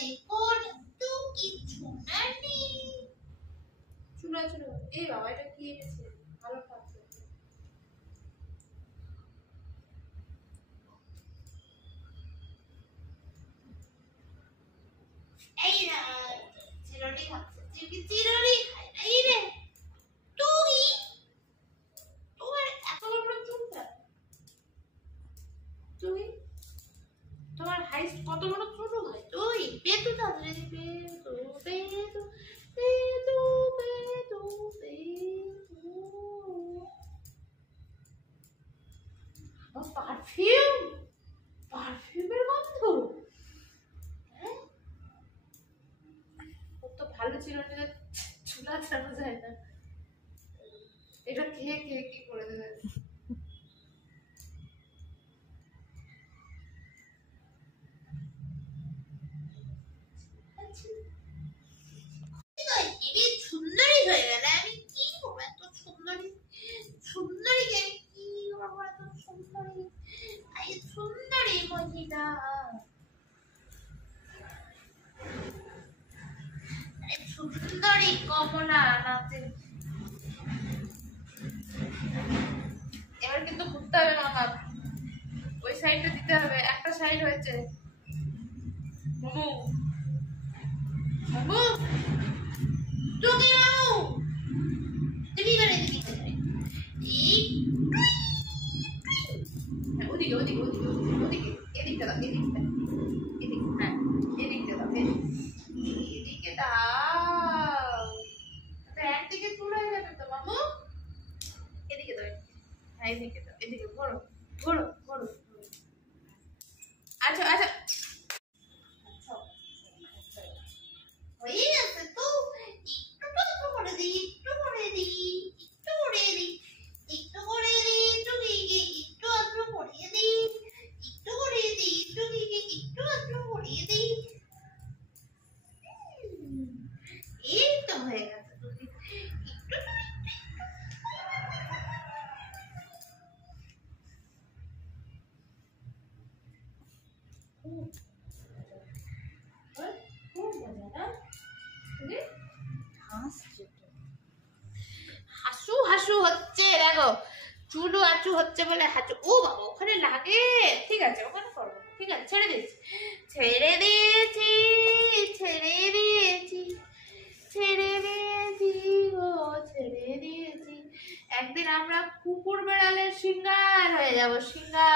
দেখো তো কিছু না নেই। চুলা চুলা এই বাবা এটা কি এনেছে ভালো থাকছে। এই না চিরুনি খাচ্ছে চিরুনি খায় না এই রে তুই তোমার এত বড় চুলটা তুই তোমার হাইস্ট কত বড় চুল হয় তুই পেতু তাড়াতাড়ি পেতু পেতু পেতু পেতু পেতু পারফিউম পারফিউমের গন্ধ হ্যাঁ কত ভালো ছিল না চুলা ছাড়া যায় না এটা খেয়ে খেয়ে কি করে দেবে সুন্দরী হয়ে গেল আমি কি করবো এত সুন্দরী সুন্দরী কি করবো এত সুন্দরী সুন্দরী মহিলা সুন্দরী কমলা নাচে এবার কিন্তু ঘুরতে হবে না আমার ওই সাইডটা দিতে হবে একটা সাইড হয়েছে মোমো মোমো তুমি মামু তুমি করে দিবি ওদিকে ওদিকে ওদিকে ওদিকে এদিকটা দাও এদিকটা এদিকে হ্যাঁ এদিকটা দাও এদিকে দাও একদিকে চুল হয়ে যাবে তো মামু এদিকে দাও হ্যাঁ এদিকে দাও এদিকে ঘোরো ঘোরো ঘোরো আচ্ছা আচ্ছা হয়ে গেছে তো একটু করে দিই একটু করে দিই একটু করে দিই একটু করে দিই একটু দিকে একটু আদ্র করিয়ে দিই একটু করে দিই একটু দিকে একটু আদ্র করিয়ে দিই এই তো হয়ে গেছে একটু হাসু হাসু হচ্ছে দেখো চুলু আচু হচ্ছে বলে হাঁচু ও বাবা ওখানে লাগে ঠিক আছে ওখানে করবো ঠিক আছে ছেড়ে দিয়েছি ছেড়ে দিয়েছি ছেড়ে দিয়েছি ছেড়ে দিয়েছি ও ছেড়ে দিয়েছি একদিন আমরা কুকুর বেড়ালের সিঙ্গার হয়ে যাবো সিঙ্গার